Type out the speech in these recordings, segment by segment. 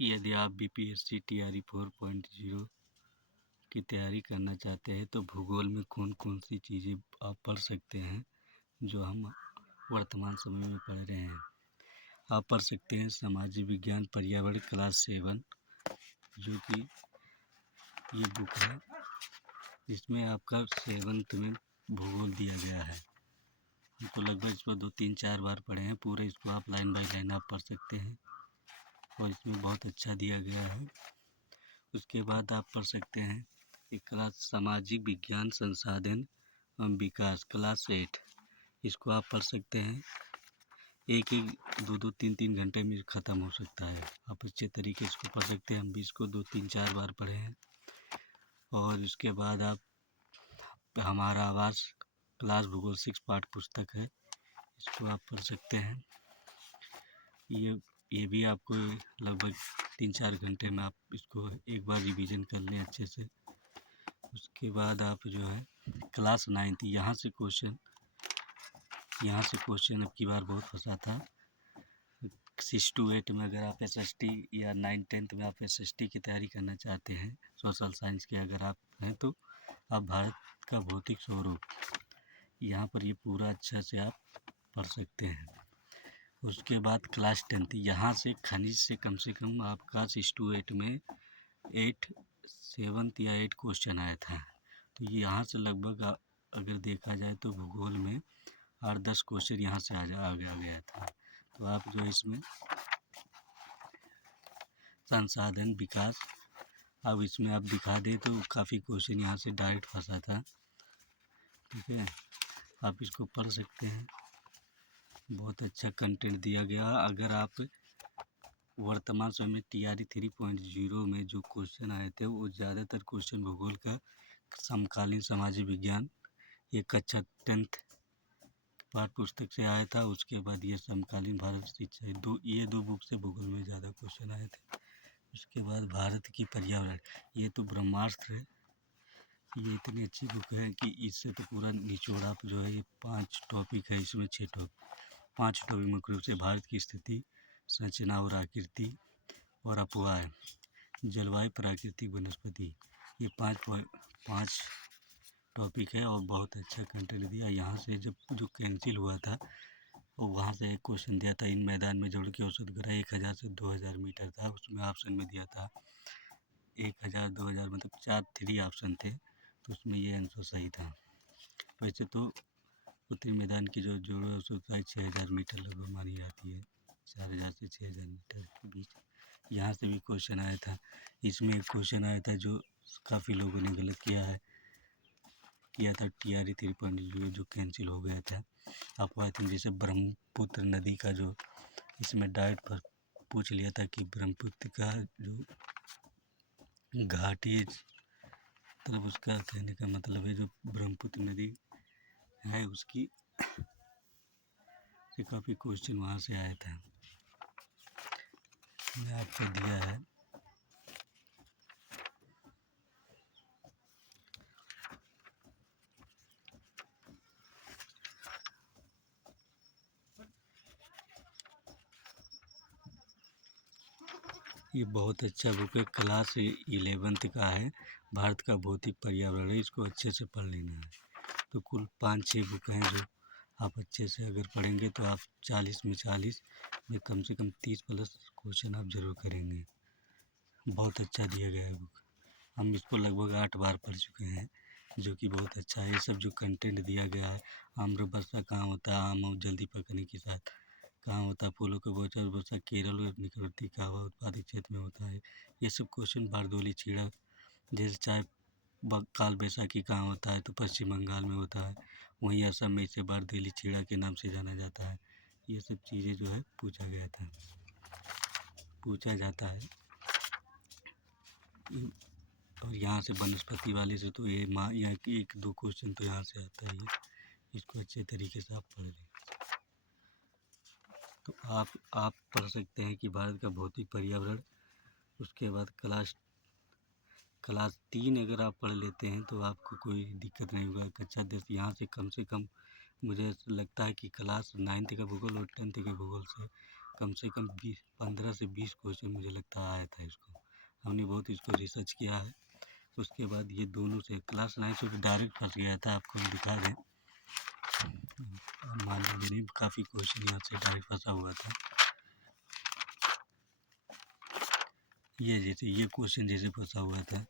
यदि आप BPSC TRE 4.0 की तैयारी करना चाहते हैं तो भूगोल में कौन कौन सी चीज़ें आप पढ़ सकते हैं जो हम वर्तमान समय में पढ़ रहे हैं। आप पढ़ सकते हैं सामाजिक विज्ञान पर्यावरण क्लास 7, जो कि ये बुक है जिसमें आपका 7th में भूगोल दिया गया है। हम तो लगभग इसको 2-3-4 बार पढ़े हैं। पूरे इसको आप लाइन बाय लाइन आप पढ़ सकते हैं और इसमें बहुत अच्छा दिया गया है। उसके बाद आप पढ़ सकते हैं एक क्लास सामाजिक विज्ञान संसाधन एवं विकास क्लास 8, इसको आप पढ़ सकते हैं। एक 2-2, 3-3 घंटे में ख़त्म हो सकता है। आप अच्छे तरीके से इसको पढ़ सकते हैं। हम भी इसको 2-3-4 बार पढ़े हैं। और इसके बाद आप हमारा आवास क्लास भूगोल 6 पाठ पुस्तक है, इसको आप पढ़ सकते हैं। ये भी आपको लगभग 3-4 घंटे में आप इसको एक बार रिवीजन कर लें अच्छे से। उसके बाद आप जो है क्लास 9, यहाँ से क्वेश्चन अब की बार बहुत फंसा था। 6 to 8 में अगर आप एसएसटी या 9-10th में आप एसएसटी की तैयारी करना चाहते हैं, सोशल साइंस के अगर आप हैं, तो आप भारत का भौतिक स्वरूप यहाँ पर ये पूरा अच्छा से आप पढ़ सकते हैं। उसके बाद क्लास 10, यहाँ से खनिज से कम आपका 6 to 8 में 7th या 8 क्वेश्चन आया था। तो ये यहाँ से लगभग अगर देखा जाए तो भूगोल में 8-10 क्वेश्चन यहाँ से आ गया था। तो आप जो इसमें संसाधन विकास, अब इसमें आप दिखा दें तो काफ़ी क्वेश्चन यहाँ से डायरेक्ट फंसा था। ठीक है, आप इसको पढ़ सकते हैं। बहुत अच्छा कंटेंट दिया गया। अगर आप वर्तमान समय में टीआरई 3.0 में जो क्वेश्चन आए थे वो ज़्यादातर क्वेश्चन भूगोल का समकालीन सामाजिक विज्ञान ये कक्षा 10th पाठ पुस्तक से आया था। उसके बाद ये समकालीन भारत शिक्षा ये दो बुक से भूगोल में ज़्यादा क्वेश्चन आए थे। उसके बाद भारत की पर्यावरण, ये तो ब्रह्मास्त्र है। ये इतनी अच्छी बुक है कि इससे तो पूरा निचोड़ आप जो है, ये 5 टॉपिक है, इसमें 5 टॉपिक मुख्य रूप से भारत की स्थिति, संरचना और आकृति और अफवाह, जलवायु, प्राकृतिक वनस्पति, ये 5 टॉपिक है और बहुत अच्छा कंटेंट दिया। यहाँ से जब जो कैंसिल हुआ था और वहाँ से एक क्वेश्चन दिया था, इन मैदान में जोड़ के औसत गहराई 1000 से 2000 मीटर था। उसमें ऑप्शन में दिया था 1000, 2000, मतलब 3 ऑप्शन थे, तो उसमें ये आंसर सही था। वैसे तो उत्तरी मैदान की जो जोड़ ऊंचाई 6000 मीटर लगभग मानी जाती है, 4000 से 6000 मीटर के बीच। यहाँ से भी क्वेश्चन आया था। इसमें एक क्वेश्चन आया था जो काफ़ी लोगों ने गलत किया था टीआरई 3.0 जो कैंसिल हो गया था। अफवाह थी, जैसे ब्रह्मपुत्र नदी का जो इसमें डायरेक्ट पर पूछ लिया था कि ब्रह्मपुत्र का जो घाटी, मतलब उसका कहने का मतलब है जो ब्रह्मपुत्र नदी है उसकी से काफ़ी क्वेश्चन वहाँ से आया था। मैं आपको दिया है। ये बहुत अच्छा बुक है, क्लास 11th का है, भारत का भौतिक पर्यावरण है। इसको अच्छे से पढ़ लेना है। तो कुल 5-6 बुक हैं जो आप अच्छे से अगर पढ़ेंगे तो आप 40 में 40 में कम से कम 30+ क्वेश्चन आप ज़रूर करेंगे। बहुत अच्छा दिया गया है बुक। हम इसको लगभग 8 बार पढ़ चुके हैं, जो कि बहुत अच्छा है। ये सब जो कंटेंट दिया गया है, आम्र वर्षा कहाँ होता है, आम और जल्दी पकने के साथ कहाँ होता है, फूलों का गोचर वर्षा केरल और निकटवर्ती कहवा उत्पादित क्षेत्र में होता है। ये सब क्वेश्चन बारदोली छीड़ा, जैसे चाहे काल बैसाखी कहाँ होता है तो पश्चिम बंगाल में होता है, वहीं असम में इसे बारदोली छीड़ा के नाम से जाना जाता है। ये सब चीज़ें जो है पूछा जाता है। और यहाँ से वनस्पति वाले से तो ये यहाँ 1-2 क्वेश्चन तो यहाँ से आता ही है। इसको अच्छे तरीके से आप पढ़ लें तो आप पढ़ सकते हैं कि भारत का भौतिक पर्यावरण। उसके बाद क्लास 3 अगर आप पढ़ लेते हैं तो आपको कोई दिक्कत नहीं होगा। कक्षा 10 यहाँ से कम मुझे लगता है कि क्लास 9th का भूगोल और 10th के भूगोल से कम से कम 15 से 20 क्वेश्चन मुझे लगता है आया था इसको। हमने बहुत इसको रिसर्च किया है। उसके बाद ये दोनों से क्लास 9 से डायरेक्ट फंस गया था। आपको हम दिखा दें, मान लीजिए काफ़ी क्वेश्चन यहाँ से डायरेक्ट फंसा हुआ था। ये जैसे ये क्वेश्चन जैसे फंसा हुआ था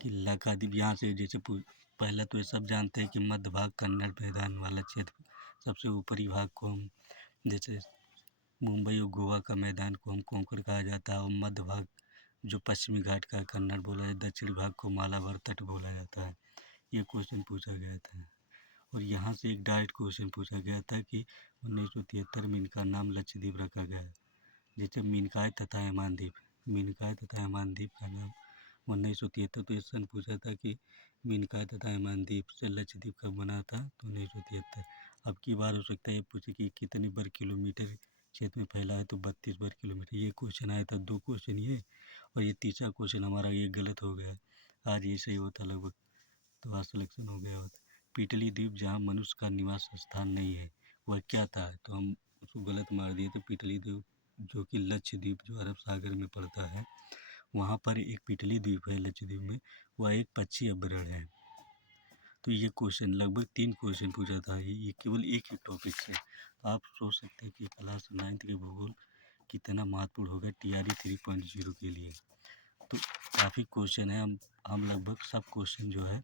कि लक्षद्वीप, यहाँ से जैसे पहला तो ये सब जानते हैं कि मध्य भाग कन्नड़ मैदान वाला क्षेत्र, सबसे ऊपरी भाग को हम जैसे मुंबई और गोवा का मैदान को हम कोंकण कहा जाता है, और मध्य भाग जो पश्चिमी घाट का कन्नड़ बोला जाता है, दक्षिणी भाग को मालाबार तट बोला जाता है। ये क्वेश्चन पूछा गया था। और यहाँ से एक डायरेक्ट क्वेश्चन पूछा गया था कि 1973 में इनका नाम लक्षद्वीप रखा गया है। जैसे मिनकाय तथा हैमानद्वीप, मिनकाय तथा हैमानद्वीप का नाम 1973, तो ये सन पूछा था कि मिनकाय तथा हैमानद्वीप से लक्षद्वीप कब बना था, तो 1973। अब की बार हो सकता है ये पूछे कि कितने वर्ग किलोमीटर क्षेत्र में फैला है, तो 32 वर्ग किलोमीटर। ये क्वेश्चन आया था, 2 क्वेश्चन ये, और ये तीसरा क्वेश्चन हमारा ये गलत हो गया। आज ये सही होता लगभग, तो आज सिलेक्शन हो गया होता। पीटली द्वीप जहाँ मनुष्य का निवास स्थान नहीं है, वह क्या था, तो हम उसको गलत मार दिए। तो पीटली द्वीप जो कि लक्षद्वीप जो अरब सागर में पड़ता है, वहाँ पर एक पीटली द्वीप है लक्षद्वीप में, वह एक पक्षी अभयारण्य है। तो ये क्वेश्चन लगभग 3 क्वेश्चन पूछा था, ये केवल एक ही टॉपिक से। आप सोच सकते हैं कि क्लास 9 के भूगोल कितना महत्वपूर्ण होगा TRE 3.0 के लिए। तो काफ़ी क्वेश्चन है, हम लगभग सब क्वेश्चन जो है,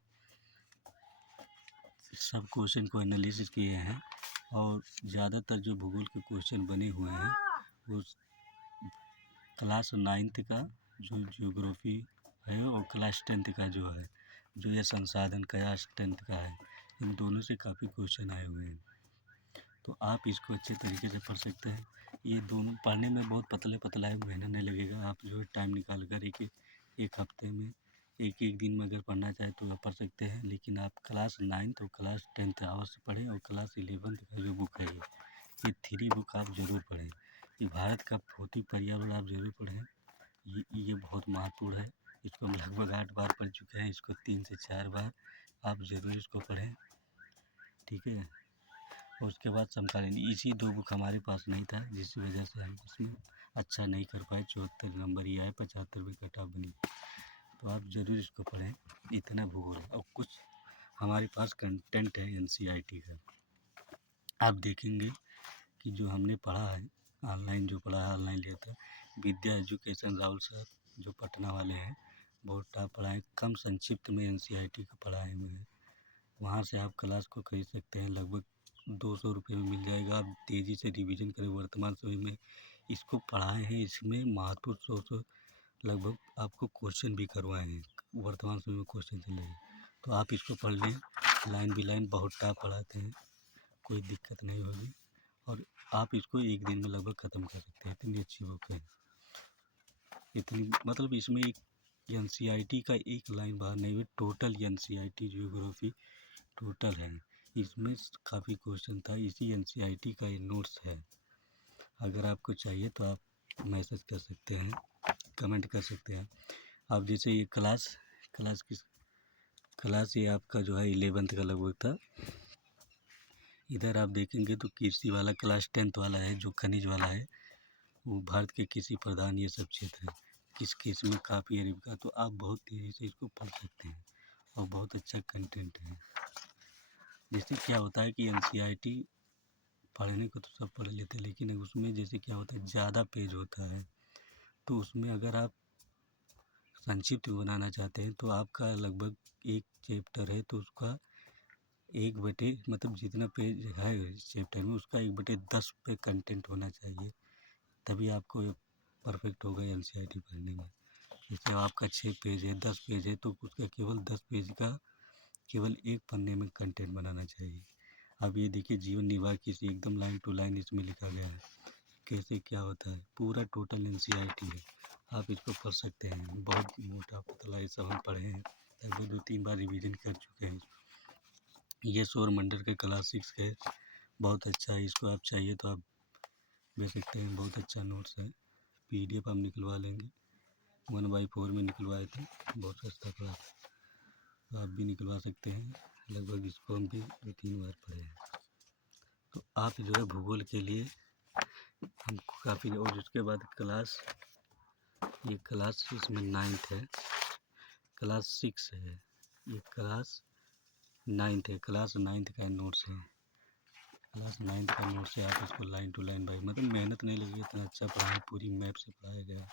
सब क्वेश्चन को एनालिसिस किए हैं, और ज़्यादातर जो भूगोल के क्वेश्चन बने हुए हैं वो क्लास 9 का जो ज्योग्राफी है, और क्लास 10 का जो है, जो ये संसाधन क्लास 10 का है, इन दोनों से काफ़ी क्वेश्चन आए हुए हैं। तो आप इसको अच्छे तरीके से पढ़ सकते हैं। ये दोनों पढ़ने में बहुत पतला है, महीना नहीं लगेगा। आप जो है टाइम निकाल कर एक हफ्ते में एक दिन में अगर पढ़ना चाहे तो आप पढ़ सकते हैं। लेकिन आप क्लास 9 और क्लास 10 अवश्य पढ़ें, और क्लास 11 का जो बुक है ये 3 बुक आप ज़रूर पढ़ें। ये भारत का भौतिक पर्यावरण आप ज़रूर पढ़ें, ये बहुत महत्वपूर्ण है। इसको हम लगभग 8 बार पढ़ चुके हैं, इसको 3 से 4 बार। आप ज़रूर इसको पढ़ें, ठीक है। और उसके बाद समकालीन, इसी 2 बुक हमारे पास नहीं था, जिसकी वजह से हम इसमें अच्छा नहीं कर पाए। 74 नंबर ही आए, 75 में कट ऑफ बनी। तो आप ज़रूर इसको पढ़ें, इतना भूगोल है। और कुछ हमारे पास कंटेंट है NCERT का। आप देखेंगे कि जो हमने पढ़ा है ऑनलाइन, जो पढ़ा है ऑनलाइन लिया था, विद्या एजुकेशन राहुल सर जो पटना वाले हैं, बहुत टॉप पढ़ाए, कम संक्षिप्त में NCERT का पढ़ाए हुए हैं। वहाँ से आप क्लास को खरीद सकते हैं, लगभग 200 रुपये में मिल जाएगा। आप तेज़ी से रिवीजन करें। वर्तमान समय में इसको पढ़ाए हैं, इसमें महत्वपूर्ण 100 लगभग आपको क्वेश्चन भी करवाए हैं, वर्तमान समय में क्वेश्चन चल रहे हैं। तो आप इसको पढ़ लें, लाइन बाई लाइन बहुत टॉप पढ़ाते हैं, कोई दिक्कत नहीं होगी। और आप इसको एक दिन में लगभग ख़त्म कर सकते हैं, इतनी अच्छी बुक है। इतनी मतलब इसमें एक NCERT का एक लाइन बाहर नहीं हुई, टोटल NCERT ज्योग्राफी टोटल है। इसमें काफ़ी क्वेश्चन था, इसी NCERT का ये नोट्स है। अगर आपको चाहिए तो आप मैसेज कर सकते हैं, कमेंट कर सकते हैं। आप जैसे ये क्लास ये आपका जो है 11th का लगभग था। इधर आप देखेंगे तो कृषि वाला क्लास 10th वाला है, जो खनिज वाला है, वो भारत के कृषि प्रधान ये सब क्षेत्र है, किस में काफ़ी अरब का। तो आप बहुत तेज़ी से इसको पढ़ सकते हैं, और बहुत अच्छा कंटेंट है। जैसे क्या होता है कि NCERT पढ़ने को तो सब पढ़ लेते हैं, लेकिन उसमें जैसे क्या होता है, ज़्यादा पेज होता है, तो उसमें अगर आप संक्षिप्त बनाना चाहते हैं तो आपका लगभग एक चैप्टर है, तो उसका 1/, मतलब जितना पेज है इस चैप्टर में, उसका 1/10 पे कंटेंट होना चाहिए, तभी आपको परफेक्ट होगा NCERT पढ़ने में। जैसे आपका 6 पेज है, 10 पेज है, तो उसका केवल 10 पेज का केवल एक पन्ने में कंटेंट बनाना चाहिए। अब ये देखिए, जीवन निर्वाह कृषि एकदम लाइन टू लाइन इसमें लिखा गया है, कैसे क्या होता है, पूरा टोटल NCERT है। आप इसको पढ़ सकते हैं, बहुत मोटा पतला ये सब हम पढ़े हैं, लगभग 2-3 बार रिवीजन कर चुके हैं। ये सौरमंडल के क्लास 6 के बहुत अच्छा है, इसको आप चाहिए तो आप ले सकते हैं, बहुत अच्छा नोट्स है। PDF आप निकलवा लेंगे, 1/4 में निकलवाए थे, बहुत सस्ता पड़ा था, तो आप भी निकलवा सकते हैं। लगभग इसको हम भी 2-3 बार पढ़े हैं। तो आप जो है भूगोल के लिए हमको काफ़ी, और उसके बाद क्लास, ये क्लास इसमें 9th है, क्लास 6 है, ये क्लास 9th है, क्लास 9th का नोट्स है, क्लास 9th का नोट्स है। आप इसको लाइन टू लाइन भाई, मतलब मेहनत नहीं लगी, इतना अच्छा पढ़ाया, पूरी मैप से पढ़ाया गया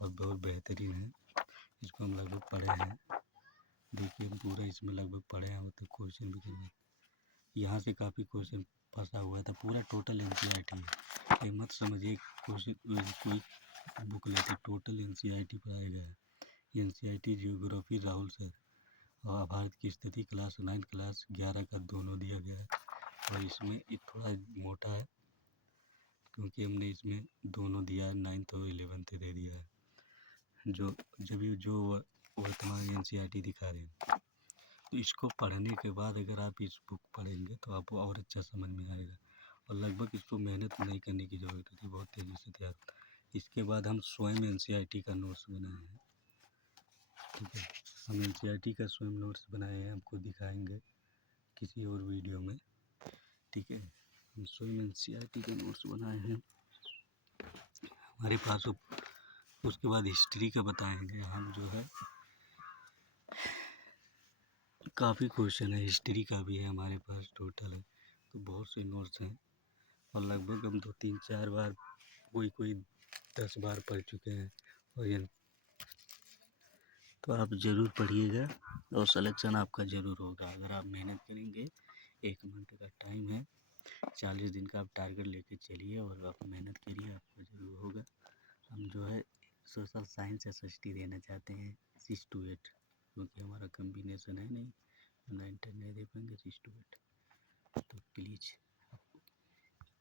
और बहुत बेहतरीन है। इसको हम लगभग पढ़े हैं, देखिए हम पूरा इसमें लगभग पढ़े हैं, तो क्वेश्चन भी करवाए, यहाँ से काफ़ी क्वेश्चन फंसा हुआ था, पूरा टोटल NCERT है, ये मत समझिए क्वेश्चन कोई बुक लेते, टोटल NCERT पढ़ाया गया है। NCERT जियोग्राफी राहुल सर, और भारत की स्थिति क्लास 9 क्लास 11 का दोनों दिया गया है। और इसमें ये थोड़ा मोटा है क्योंकि हमने इसमें दोनों दिया है, 9th और 11th दे दिया है, जो वर्तमान NCERT दिखा रहे हैं। तो इसको पढ़ने के बाद अगर आप इस बुक पढ़ेंगे तो आपको और अच्छा समझ में आएगा, और लगभग इसको मेहनत नहीं करने की ज़रूरत होती, बहुत तेज़ी से तैयार। इसके बाद हम स्वयं NCERT का नोट्स बनाए हैं, ठीक है, हम NCERT का स्वयं नोट्स बनाए हैं, आपको दिखाएंगे किसी और वीडियो में, ठीक है। हम स्वयं NCERT के नोट्स बनाए हैं हमारे पास। उसके बाद हिस्ट्री का बताएंगे हम, जो है काफ़ी क्वेश्चन है, हिस्ट्री का भी है हमारे पास टोटल है, तो बहुत से नोट्स हैं, और लगभग हम तो 3-4 बार, कोई 10 बार पढ़ चुके हैं। और ये तो आप ज़रूर पढ़िएगा और सिलेक्शन आपका ज़रूर होगा अगर आप मेहनत करेंगे। 1 मंथ का टाइम है, 40 दिन का आप टारगेट लेके चलिए और आप मेहनत करिए, आपका ज़रूर होगा। हम जो है सोशल साइंस SST देना चाहते हैं 6 to 8, क्योंकि हमारा कम्बिनेशन है नहीं, 9 10 नहीं दे पाएंगे, 6 to 8, तो प्लीज़